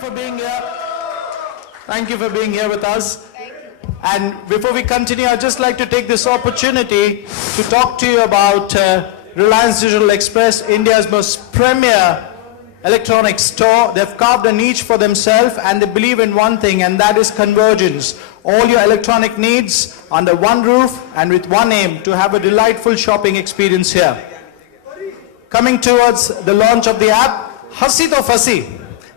for being here. Thank you for being here with us. And before we continue, I'd just like to take this opportunity to talk to you about Reliance Digital Express, India's most premier electronics store. They've carved a niche for themselves and they believe in one thing, and that is convergence. All your electronic needs under one roof and with one aim, to have a delightful shopping experience here. Coming towards the launch of the app, हंसी तो फंसी,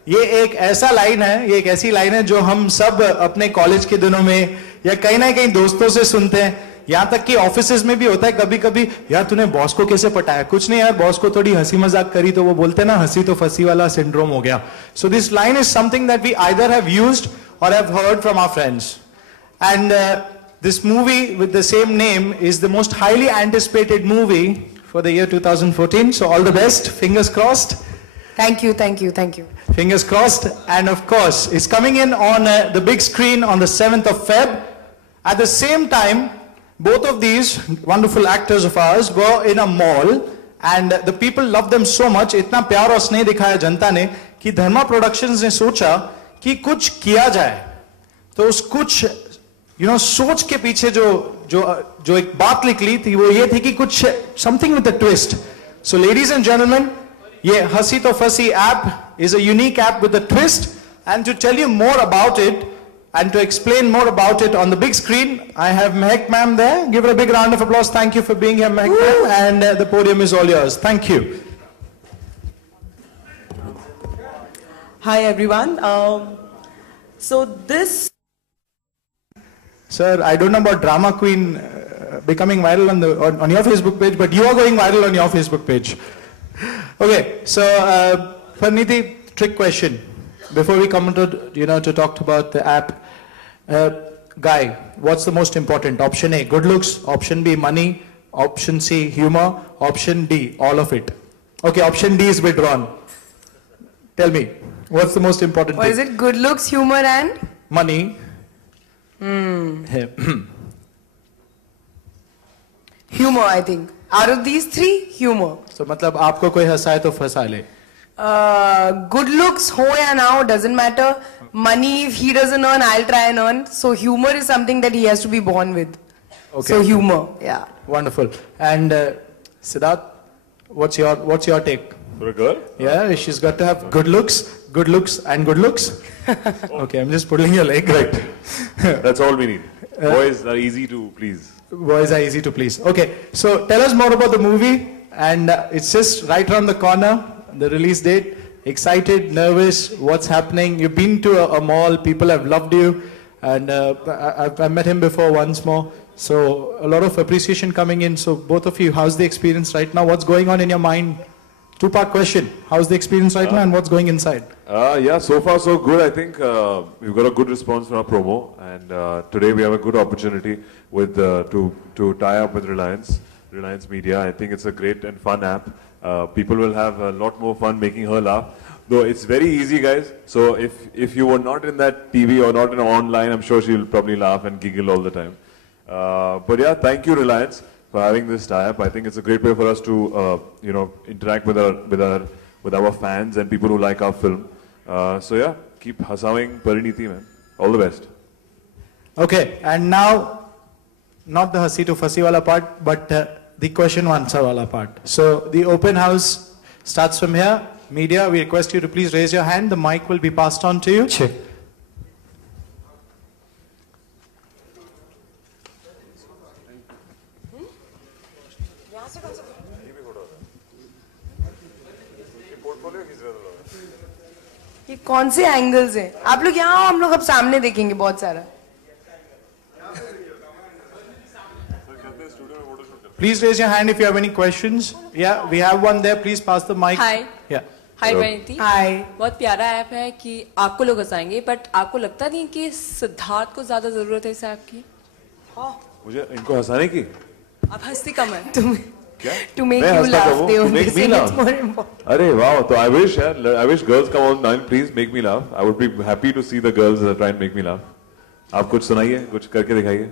ये एक ऐसा line है, ये एक ऐसी line है जो हम सब अपने कॉलेज के दिनों में या कहीं ना कहीं दोस्तों से सुनते हैं. यहाँ तक कि ऑफिसेज में भी होता है कभी कभी, यार तूने बॉस को कैसे पटाया, कुछ नहीं यार बॉस को थोड़ी हंसी मजाक करी तो वो बोलते हैं ना हंसी तो फंसी वाला सिंड्रोम हो गया. So this line is something that we either have used or have heard from our friends. And this movie with the same name is the most highly anticipated movie for the year 2014. So all the best, fingers crossed. Thank you, thank you, thank you. Fingers crossed. And of course, it's coming in on the big screen on the 7th of Feb. At the same time, both of these wonderful actors of ours were in a mall and the people loved them so much. इतना प्यार और स्नेह दिखाया जनता ने कि धर्मा productions ने सोचा कि कुछ किया जाए. तो उस कुछ सोच के पीछे जो एक बात निकली थी वो ये थी कि कुछ something with a twist. So ladies and gentleman, ये Hasee Toh Phasee app is a unique app with a twist. And to tell you more about it and to explain more about it on the big screen, I have Mehak ma'am there. Give her a big round of applause. Thank you for being here, Mehak ma'am, and the podium is all yours. Thank you. Hi everyone. So this. Sir, I don't know about Drama Queen becoming viral on your Facebook page, but you are going viral on your Facebook page. Okay, so Parniti, trick question. Before we come to talk about the app, Guy, what's the most important? Option A, good looks. Option B, money. Option C, humor. Option D, all of it. Okay, option D is withdrawn. Tell me, what's the most important thing? Or is it good looks, humor and? Money. Humor, I think. Out of these three, humor. So मतलब आपको कोई हंसाए तो फंसा ले. Good looks, ho ya na ho, doesn't matter. Money, if he doesn't earn, I'll try and earn. So humor is something that he has to be born with. Okay. So humor, yeah. Wonderful. And Siddharth, what's your take? For a girl? Yeah, she's got to have good looks, and good looks. Okay, I'm just pulling your leg, right? That's all we need. Boys are easy to please. Boys are easy to please. Okay, so tell us more about the movie, and it's just right around the corner. The release date. Excited, nervous, what's happening? You've been to a mall, people have loved you, and I've met him before once more. So a lot of appreciation coming in. So both of you, how's the experience right now? What's going on in your mind? Two-part question. How's the experience right now and what's going inside? Yeah, so far so good. I think we've got a good response from our promo, and today we have a good opportunity with to tie up with Reliance Media. I think it's a great and fun app. People will have a lot more fun making her laugh. Though it's very easy, guys. So if you were not in that TV or not in online, I'm sure she'll probably laugh and giggle all the time. But yeah, thank you, Reliance, for having this tie-up. I think it's a great way for us to interact with our fans and people who like our film. So yeah, keep hasawing Pariniti, man. All the best. Okay, and now not the hasi to fasi wala part, but the question answer wala part. So the open house starts from here. Media, we request you to please raise your hand. The mic will be passed on to you. Check. ये कौन से angles हैं? आप लोग यहाँ आओ, हम लोग अब सामने देखेंगे बहुत सारा. Please raise your hand if you have any questions. Yeah, we have one there. Please pass the mic. Hi. Yeah. Hi, Praniti. Hi. बहुत प्यारा ऐप है कि आपको लोग हंसाएंगे, बट आपको लगता नहीं कि सिद्धार्थ को ज्यादा जरूरत है इस ऐप की? मुझे इनको हंसाने की? आप हंसती कम है. क्या? To make you laugh. They only say it's more important. अरे वाह, तो I wish girls come online, please make me laugh. I would be happy to see the girls try and make me laugh. आप कुछ सुनाइए, कुछ करके दिखाइए.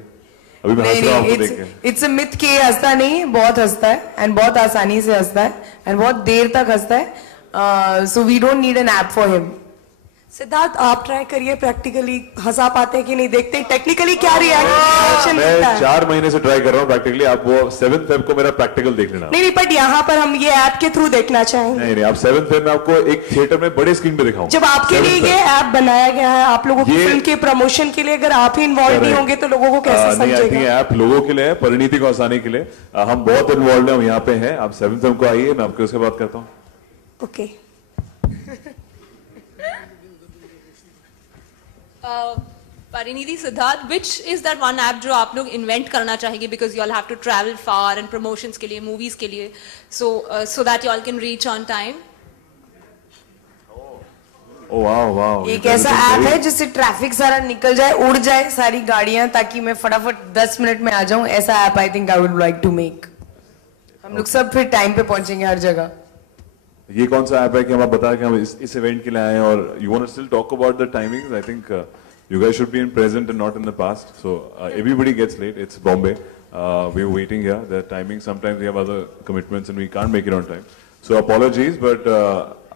अभी मैं हंस रहा हूँ आपको देख के. It's a myth कि हंसता नहीं, बहुत हंसता है, and बहुत आसानी से हंसता है, and बहुत देर तक हंसता है. So we don't need an app for him. Siddharth आप ट्राई करिए प्रैक्टिकली हंसा पाते हैं कि नहीं, देखते टेक्निकली क्या रिएक्शन मैं मिलता है। 4 महीने से ट्राई कर रहा हूँ प्रैक्टिकली। आप वो 7th फेब को मेरा प्रैक्टिकल देख लेना। नहीं बट यहाँ पर हम ये ऐप के थ्रू देखना चाहेंगे। नहीं आप 7th फेब में आपको एक थिएटर में बड़े स्क्रीन पे दिखाऊंगा। जब आपके लिए ये ऐप बनाया गया है आप लोगों की फिल्म के प्रमोशन के लिए, अगर आप ही इन्वॉल्व नहीं होंगे तो लोगों को कैसे नहीं, आई थिंक समझेगा? ऐप लोगों के लिए है, परिणीति को हंसाने के लिए। हम बहुत इन्वॉल्व हैं, हम यहाँ पे हैं। आप 7th फेब को आइए, मैं आपके उसके बात करता हूँ। Okay. Parinidhi, Siddharth, which is that one app जो आप लोग invent करना चाहेंगे, because you all have to travel far and promotions के लिए, movies के लिए, so that you all can reach on time? Oh wow, wow. एक ऐसा ऐप है जिससे ट्रैफिक सारा निकल जाए, उड़ जाए सारी गाड़ियां, ताकि मैं फटाफट 10 मिनट में आ जाऊं। ऐसा app I think I would like to make. हम लोग सब फिर टाइम पे पहुंचेंगे हर जगह। ये कौन सा ऐप है कि हम आप बता कि हम इस इवेंट के लिए आए हैं, और you want to still talk about the timings? I think you guys should be in present and not in the past. So everybody gets late. It's Bombay. We're waiting here. The timing, sometimes we have other commitments and we can't make it on time. So apologies, but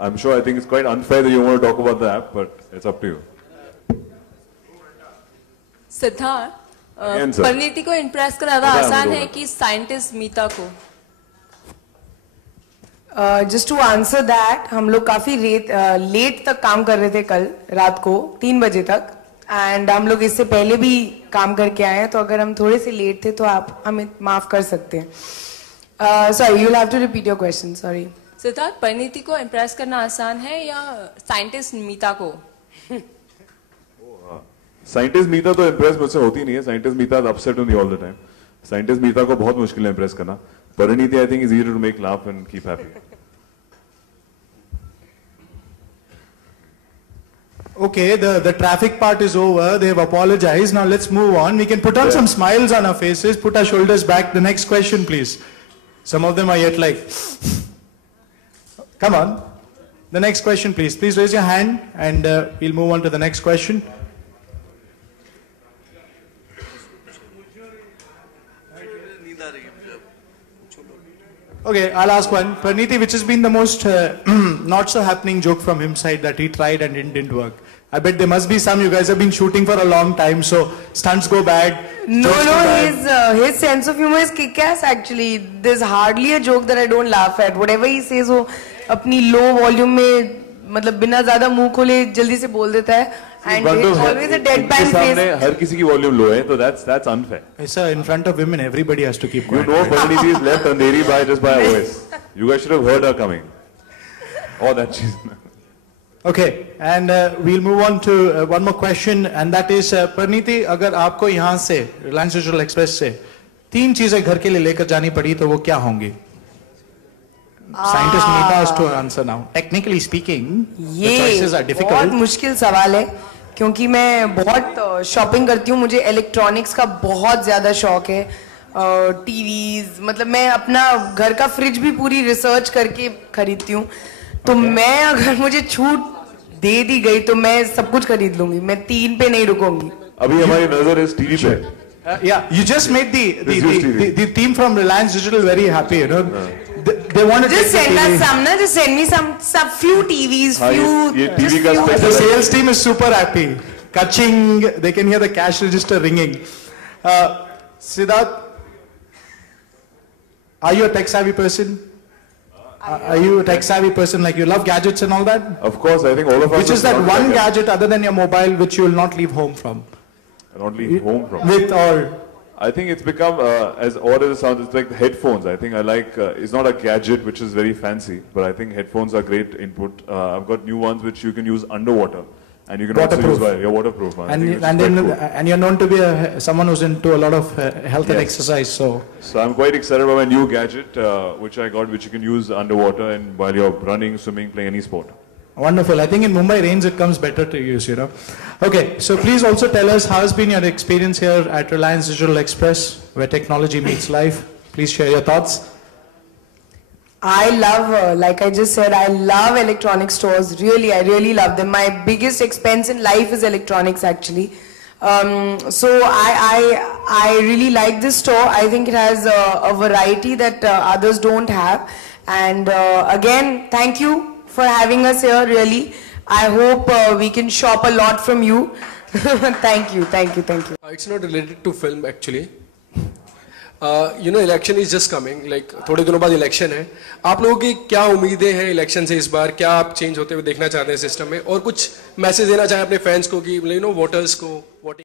I'm sure, I think it's quite unfair that you want to talk about the app, but it's up to you. Siddharth, Again, sir. Parineeti को impress करना बताया आसान मुझे है कि scientist Meeta को? Just to answer that, हम लोग काफी लेट तक काम कर रहे थे कल रात को 3 बजे तक, एंड हम लोग इससे पहले भी काम करके आए हैं, तो अगर हम थोड़े से लेट थे तो आप हमें माफ कर सकते हैं। Sorry, you will have to repeat your question, sorry. Siddharth, Parineeti को इम्प्रेस करना आसान है या साइंटिस्ट मीता को? साइंटिस्ट मीता तो इम्प्रेस मुझसे होती नहीं है। साइंटिस्ट मीता अपसेट होती all the time. Scientist Meeta को बहुत मुश्किल है इम्प्रेस करना। Parineeti I think is easy to make laugh and keep happy. Okay, the traffic part is over. They have apologized. Now let's move on. We can put on some smiles on our faces, put our shoulders back. The next question, please. Some of them are yet like, come on. The next question, please. Please raise your hand and we'll move on to the next question. Okay, I'll ask one. Praniti, which has been the most not so happening joke from his side that he tried and it didn't work? I bet there must be some. You guys have been shooting for a long time, so stunts go bad. No, jokes go no, bad. his sense of humor is kick-ass actually. There's hardly a joke that I don't laugh at. Whatever he says, वो अपनी low volume में मतलब बिना ज़्यादा मुंह खोले जल्दी से बोल देता है. And it's always a deadpan face. हर किसी की वॉल्यूम लो है, तो that's unfair. Sir, in front of women, everybody has to keep You quiet. know Pariniti is left andheri by just by a voice. You guys should have heard her coming. Oh, that she's. Okay, and we'll move on to one more question, and that is, Praniti, अगर आपको यहाँ से Reliance Digital Express से 3 चीजें घर के लिए लेकर जानी पड़ी तो वो क्या होंगी? Scientist Meeta has to answer now. Technically speaking, the choices are ये difficult. बहुत मुश्किल सवाल है क्योंकि मैं बहुत शॉपिंग करती हूँ. मुझे इलेक्ट्रॉनिक्स का बहुत ज्यादा शौक है. टीवीज, मतलब मैं अपना घर का फ्रिज भी पूरी रिसर्च करके खरीदती हूँ. तो मैं अगर मुझे छूट दे दी गई तो मैं सब कुछ खरीद लूंगी. मैं 3 पे नहीं रुकूंगी. अभी हमारी नजर इस टीवी पे. Yeah, you just made the team from Reliance Digital very happy, you know. They want to Just take send the us TV. some, na? Just send me some few TVs, हाँ, few. ये just TV का few. spec The sales team is super happy. Kaching, they can hear the cash register ringing. Siddharth, are you a tech savvy person? Are you a tech savvy person? Like you love gadgets and all that? Of course, I think all of us. Which is that not one like gadget other than your mobile which you will not leave home from? not leave home from. With or I think it's become as odd as it sounds. It's like the headphones. I think I like. It's not a gadget which is very fancy, but I think headphones are great input. I've got new ones which you can use underwater, and you can also Waterproof. use while you're waterproof. Man. I think and it's quite then, cool. and you're known to be someone who's into a lot of health and Yes. exercise. So So I'm quite excited about my new gadget, which I got, which you can use underwater and while you're running, swimming, playing any sport. wonderful. I think in Mumbai rains it comes better to use, you know. Okay, so please also tell us how has been your experience here at Reliance Digital Express, where technology meets life. Please share your thoughts. I love, like I just said, I love electronic stores. Really, I really love them. My biggest expense in life is electronics, actually. So I really like this store. I think it has a variety that others don't have. And again, thank you for having us here, really. I hope we can shop a lot from you. Thank you. It's not related to film actually. Election is just coming. Like थोड़े दिनों बाद election है. आप लोगों की क्या उम्मीदें हैं इलेक्शन से इस बार? क्या आप चेंज होते हुए देखना चाहते हैं सिस्टम में? और कुछ मैसेज देना चाहें अपने फैंस को कि वोटर्स को वोटिंग